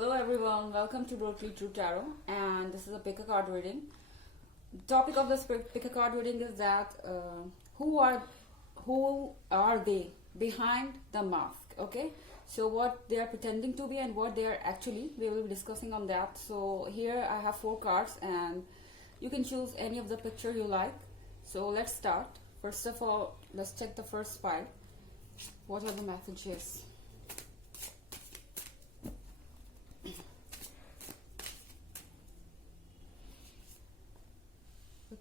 Hello everyone, welcome to Brooklyn True Tarot, and this is a pick a card reading. The topic of this pick a card reading is that who are they behind the mask? Okay, so what they are pretending to be and what they are actually, we will be discussing on that. So here I have 4 cards and you can choose any of the picture you like. So let's start. First of all, let's check the first pile. What are the messages?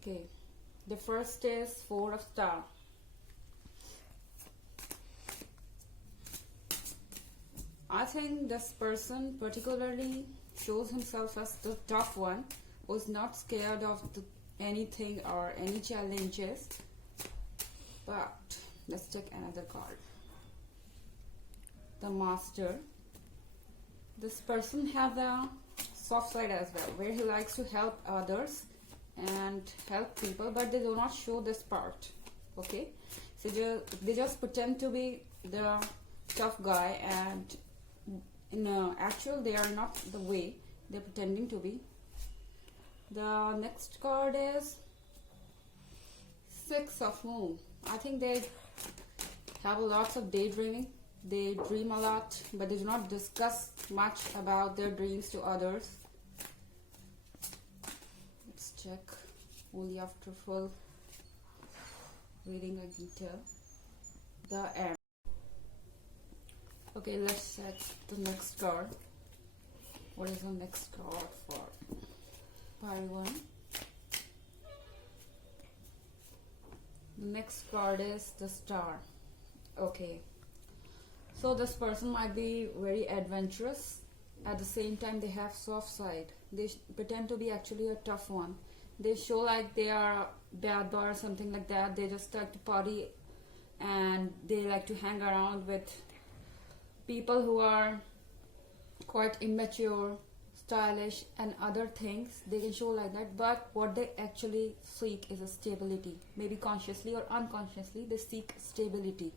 Okay, the first is 4 of Star. I think this person particularly shows himself as the tough one who's not scared of anything or any challenges. But let's check another card. The Master. This person has a soft side as well, where he likes to help others and help people, but they do not show this part. Okay, so they just pretend to be the tough guy, and in actual they are not the way they're pretending to be. The next card is 6 of Moon. I think they have lots of daydreaming. They dream a lot, but they do not discuss much about their dreams to others. Let's check. Only after full reading I can tell. The end. Okay, let's check the next card. What is the next card for pile 1? The next card is the Star. Okay, so this person might be very adventurous. At the same time, they have soft side. They pretend to be actually a tough one. They show like they are bad boy or something like that. They just like to party and they like to hang around with people who are quite immature, stylish and other things. They can show like that, but what they actually seek is a stability. Maybe consciously or unconsciously they seek stability.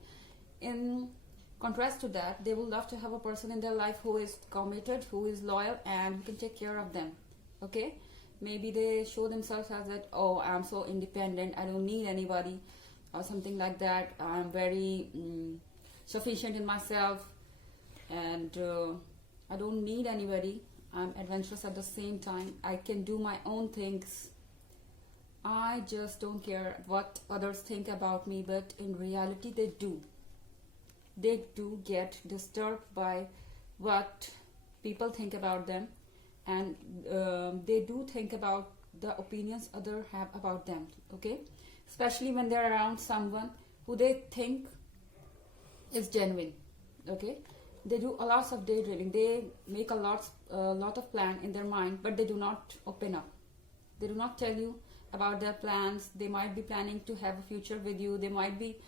In contrast to that, they would love to have a person in their life who is committed, who is loyal and who can take care of them. Okay, maybe they show themselves as that, oh, I'm so independent, I don't need anybody or something like that. I'm very sufficient in myself and I don't need anybody. I'm adventurous at the same time. I can do my own things. I just don't care what others think about me, but in reality they do. They do get disturbed by what people think about them, and they do think about the opinions others have about them. Okay, especially when they're around someone who they think is genuine. Okay, they do a lot of daydreaming. They make a lot of plan in their mind, but they do not open up. They do not tell you about their plans. They might be planning to have a future with you. They might be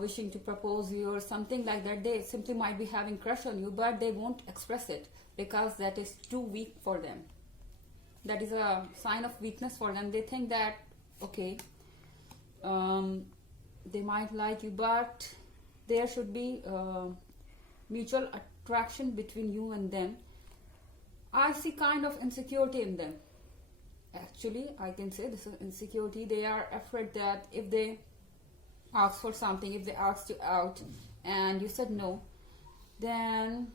wishing to propose you or something like that. They simply might be having crush on you, but they won't express it because that is too weak for them. That is a sign of weakness for them. They think that, okay, they might like you, but there should be mutual attraction between you and them. I see kind of insecurity in them. Actually, I can say this is insecurity. They are afraid that if they ask for something, if they ask you out and you said no, then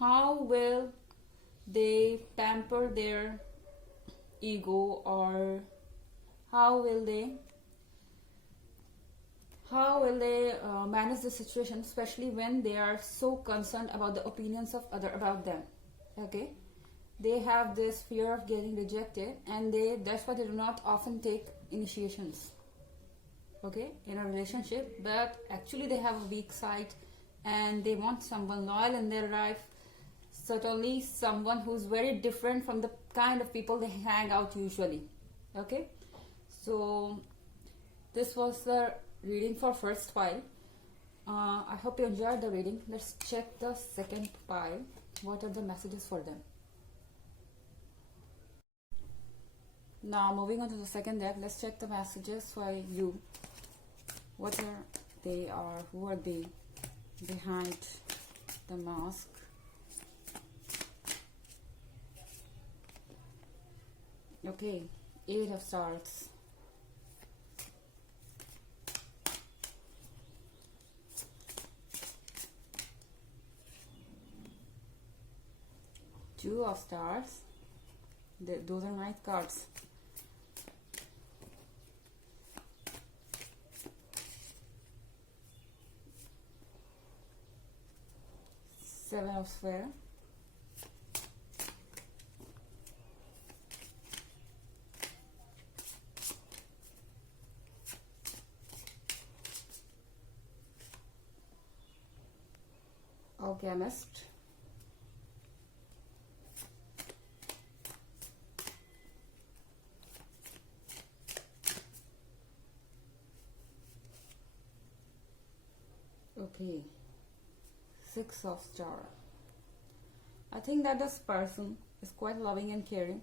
how will they pamper their ego, or how will they manage the situation, especially when they are so concerned about the opinions of other about them. Okay, they have this fear of getting rejected, and that's why they do not often take initiations, okay, in a relationship. But actually they have a weak side and they want someone loyal in their life, certainly someone who's very different from the kind of people they hang out usually. Okay, so this was the reading for first pile. I hope you enjoyed the reading. Let's check the second pile. What are the messages for them? Now moving on to the second deck, let's check the messages for you. What are they, or who are they behind the mask? Okay, 8 of Swords. Two of Stars. Those are nice cards. Seven of Spheres. Alchemist. Okay, Six of Stars. I think that this person is quite loving and caring,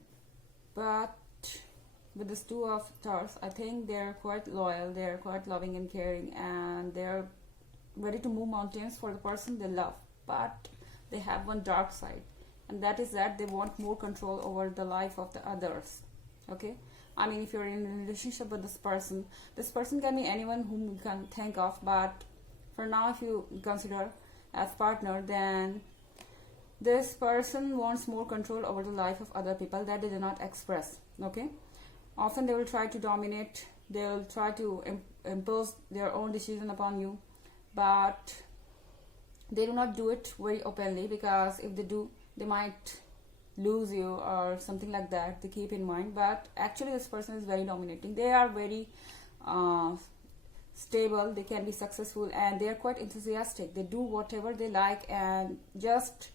but with this Two of Stars, I think they're quite loyal, they're quite loving and caring, and they're ready to move mountains for the person they love. But they have one dark side, and that is that they want more control over the life of the others. Okay, I mean, if you're in a relationship with this person can be anyone whom you can think of, but for now, if you consider as partner, then this person wants more control over the life of other people that they do not express. Okay, often they will try to dominate, they will try to impose their own decision upon you, but they do not do it very openly, because if they do, they might lose you or something like that. They keep in mind, but actually this person is very dominating. They are very stable, they can be successful, and they are quite enthusiastic. They do whatever they like, and just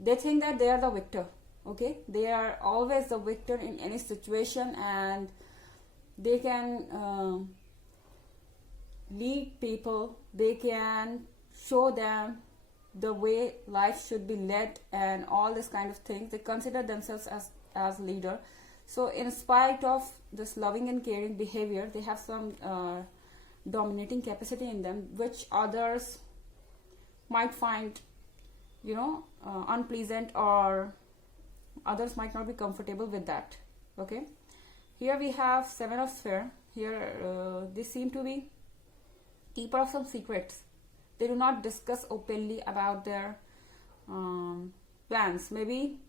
they think that they are the victor. Okay, they are always the victor in any situation, and they can lead people, they can show them the way life should be led and all this kind of things. They consider themselves as leader. So in spite of this loving and caring behavior, they have some dominating capacity in them, which others might find, unpleasant, or others might not be comfortable with that. Okay, here we have Seven of Spheres. Here they seem to be keeper of some secrets. They do not discuss openly about their plans. Maybe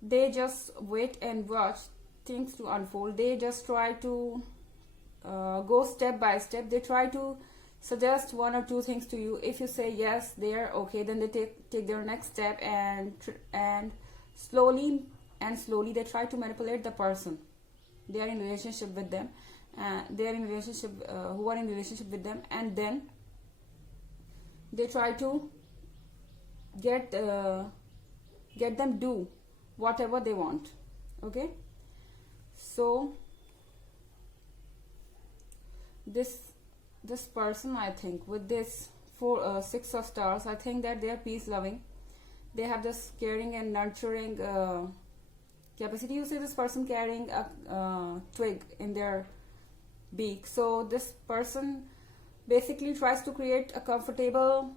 they just wait and watch things to unfold. They just try to go step by step. They try to suggest one or two things to you. If you say yes, they are okay, then they take their next step, and slowly they try to manipulate the person they are in relationship with them. They are in relationship who are in relationship with them, and then they try to get them do whatever they want. Okay, so this person, I think, with this Six of Stars, I think that they are peace loving. They have this caring and nurturing capacity. You see this person carrying a twig in their beak. So this person basically tries to create a comfortable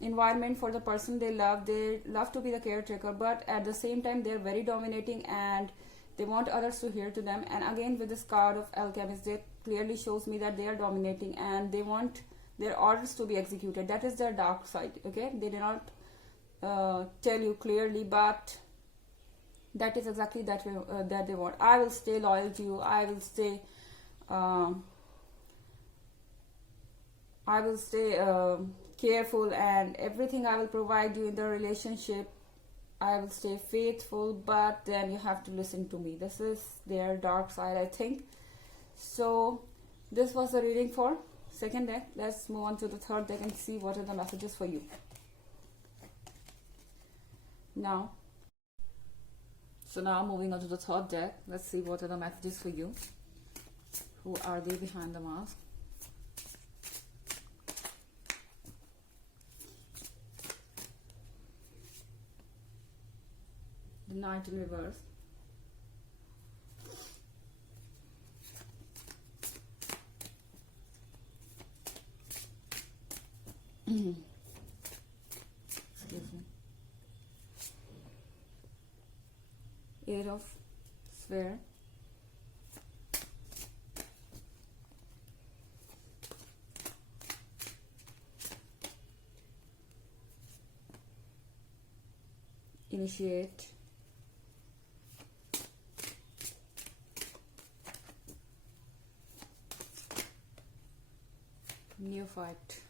environment for the person they love. They love to be the caretaker, but at the same time they are very dominating, and they want others to hear to them. And again, with this card of Alchemist, it clearly shows me that they are dominating, and they want their orders to be executed. That is their dark side. Okay, they do not tell you clearly, but that is exactly that they want. I will stay loyal to you. I will stay careful, and everything I will provide you in the relationship. I will stay faithful, but then you have to listen to me. This is their dark side, I think. So this was the reading for second deck. Let's move on to the third deck and see what are the messages for you. Now moving on to the third deck, let's see what are the messages for you. Who are they behind the mask? The Knight in reverse. Excuse me. Eight of Sphere. Initiate. Neophyte.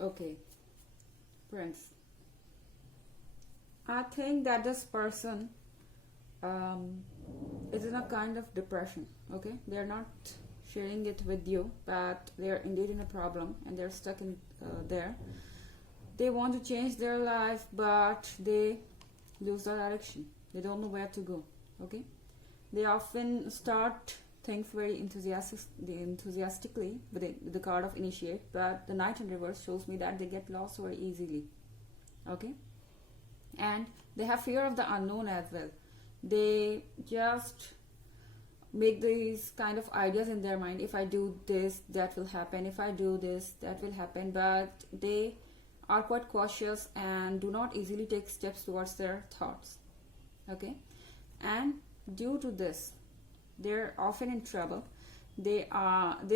Okay, Prince. I think that this person is in a kind of depression. Okay, they're not sharing it with you, but they're indeed in a problem and they're stuck in there. They want to change their life, but they lose the direction. They don't know where to go. Okay, they often start things very enthusiastically with the card of Initiate, but the Knight in reverse shows me that they get lost very easily. Okay, and they have fear of the unknown as well. They just make these kind of ideas in their mind. If I do this, that will happen. If I do this, that will happen. But they are quite cautious and do not easily take steps towards their thoughts. Okay, and due to this, they're often in trouble. They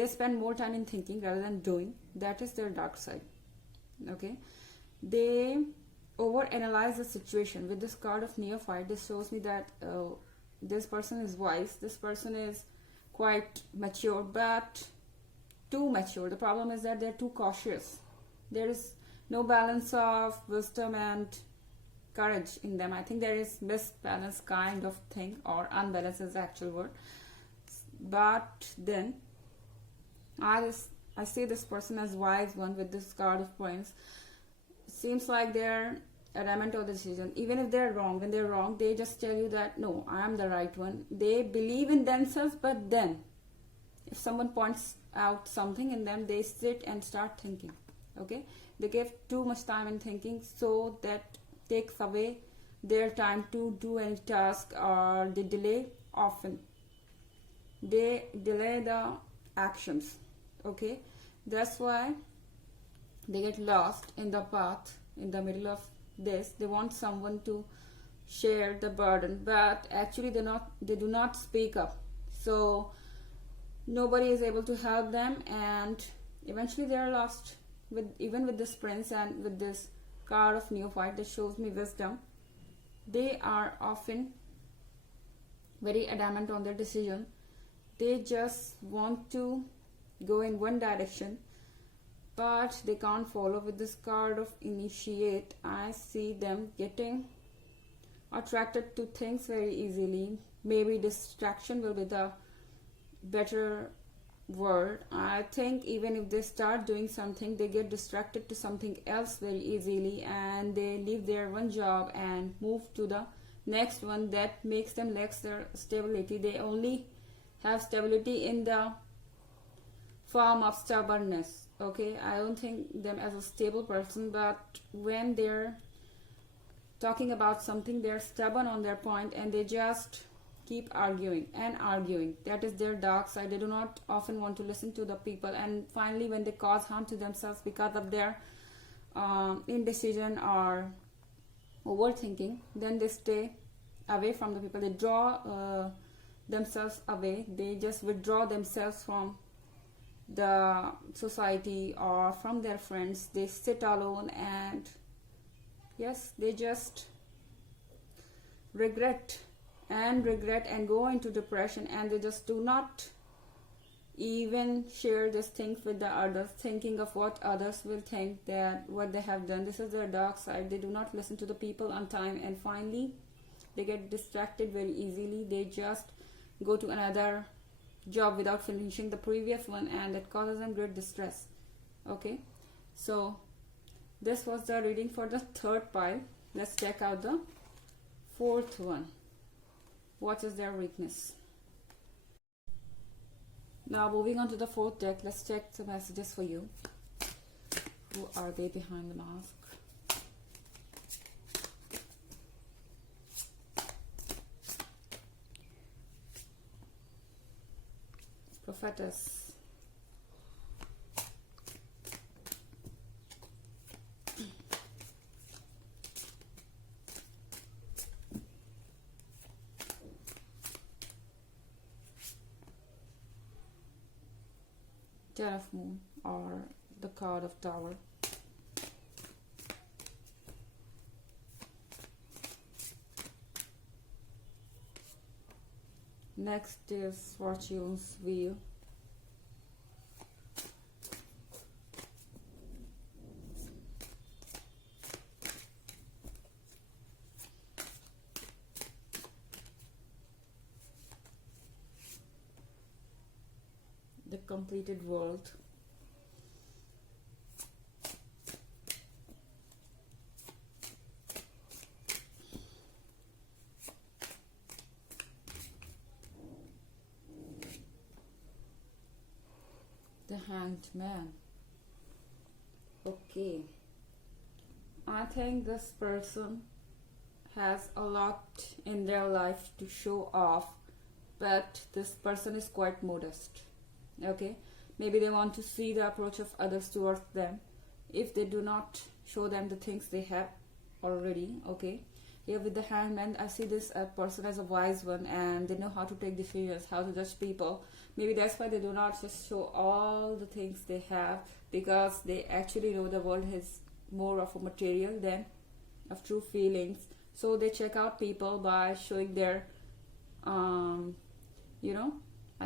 spend more time in thinking rather than doing. That is their dark side. Okay, they overanalyze the situation. With this card of Neophyte, this shows me that this person is wise. This person is quite mature, but too mature. The problem is that they're too cautious. There is no balance of wisdom and courage in them. I think there is misbalance kind of thing, or unbalance is the actual word. But then I see this person as wise one with this card of Prince. Seems like they're adamant on the decision. Even if they're wrong, when they're wrong, they just tell you that no, I am the right one. They believe in themselves, but then if someone points out something in them, they sit and start thinking. Okay, they give too much time in thinking, so that takes away their time to do any task, or they delay often. They delay the actions. Okay, that's why they get lost in the path in the middle of this. They want someone to share the burden, but actually they do not speak up, so nobody is able to help them, and eventually they are lost. Even with this Prince and with this card of Neophyte that shows me wisdom, they are often very adamant on their decision. They just want to go in one direction, but they can't follow. With this card of Initiate, I see them getting attracted to things very easily. Maybe distraction will be the better word. I think even if they start doing something, they get distracted to something else very easily, and they leave their one job and move to the next one. That makes them lack their stability. They only have stability in the form of stubbornness. Okay, I don't think them as a stable person, but when they're talking about something, they're stubborn on their point, and they just keep arguing and arguing. That is their dark side. They do not often want to listen to the people, and finally when they cause harm to themselves because of their indecision or overthinking, then they stay away from the people. They draw themselves away. They just withdraw themselves from the society or from their friends. They sit alone, and yes, they just regret and go into depression, and they just do not even share these things with the others, thinking of what others will think, that what they have done. This is their dark side. They do not listen to the people on time, and finally they get distracted very easily. They just go to another job without finishing the previous one, and it causes them great distress. Okay, so this was the reading for the third pile. Let's check out the fourth one. What is their weakness? Now moving on to the fourth deck, let's check the messages for you. Who are they behind the mask? prophetess. Ten of Moon, or the card of Tower. Next is Fortune's Wheel. The Completed World. The Hanged Man. Okay, I think this person has a lot in their life to show off, but this person is quite modest. Okay, maybe they want to see the approach of others towards them if they do not show them the things they have already. Okay, here with the Hangman, I see this person as a wise one, and they know how to take decisions, how to judge people. Maybe that's why they do not just show all the things they have, because they actually know the world is more of a material than of true feelings. So they check out people by showing their I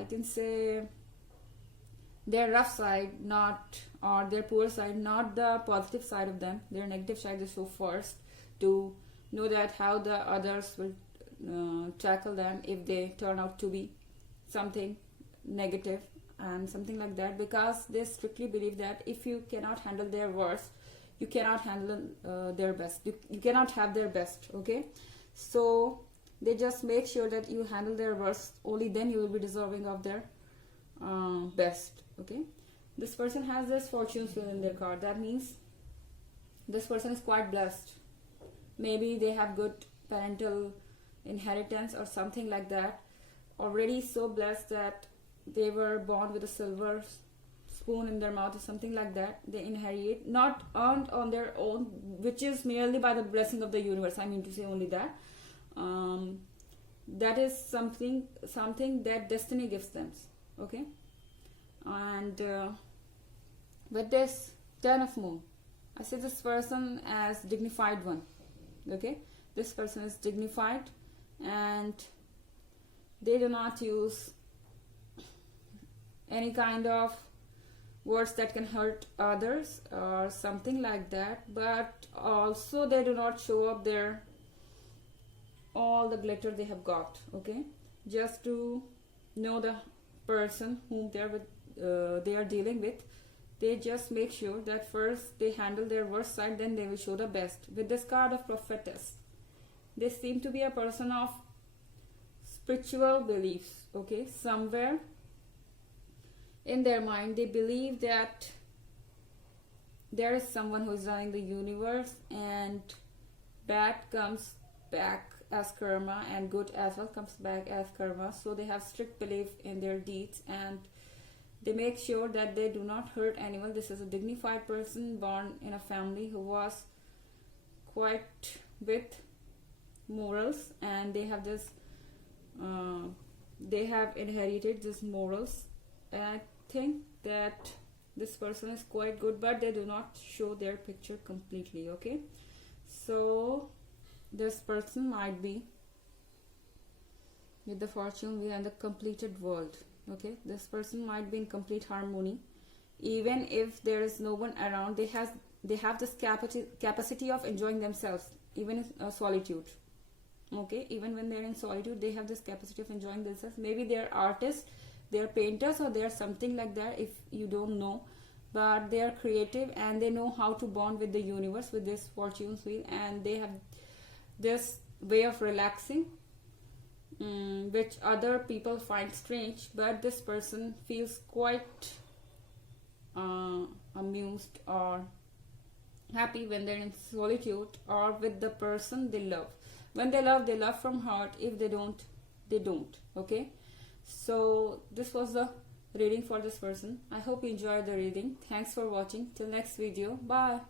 can say their rough side, not, or their poor side, not the positive side of them. Their negative side they show first to know that how the others will tackle them if they turn out to be something negative and something like that, because they strictly believe that if you cannot handle their worst, you cannot handle their best. You cannot have their best. Okay, so they just make sure that you handle their worst, only then you will be deserving of their best. Okay, this person has this Fortune's Wheel in their card. That means this person is quite blessed. Maybe they have good parental inheritance or something like that, already so blessed that they were born with a silver spoon in their mouth or something like that. They inherit, not earned on their own, which is merely by the blessing of the universe. I mean to say only that. That is something that destiny gives them. Okay, and with this Ten of Moon, I see this person as dignified one. Okay, this person is dignified, and they do not use any kind of words that can hurt others or something like that, but also they do not show up their all the glitter they have got. Okay, just to know the person whom they are dealing with, they just make sure that first they handle their worst side, then they will show the best. With this card of Prophetess, they seem to be a person of spiritual beliefs. Okay, somewhere in their mind they believe that there is someone who is running the universe, and bad comes back as karma and good as well comes back as karma. So they have strict belief in their deeds, and they make sure that they do not hurt anyone. This is a dignified person born in a family who was quite with morals, and they have this they have inherited these morals. And I think that this person is quite good, but they do not show their picture completely. Okay, so this person might be with the Fortune Wheel and the Completed World. Okay, this person might be in complete harmony, even if there is no one around. They have this capacity of enjoying themselves, even in solitude. Okay, even when they're in solitude, they have this capacity of enjoying themselves. Maybe they're artists, they're painters, or they're something like that, if you don't know, but they are creative and they know how to bond with the universe with this Fortune's Wheel, and they have this way of relaxing, which other people find strange, but this person feels quite amused or happy when they're in solitude or with the person they love. When they love from heart. If they don't, they don't. Okay, so this was the reading for this person. I hope you enjoyed the reading. Thanks for watching. Till next video. Bye.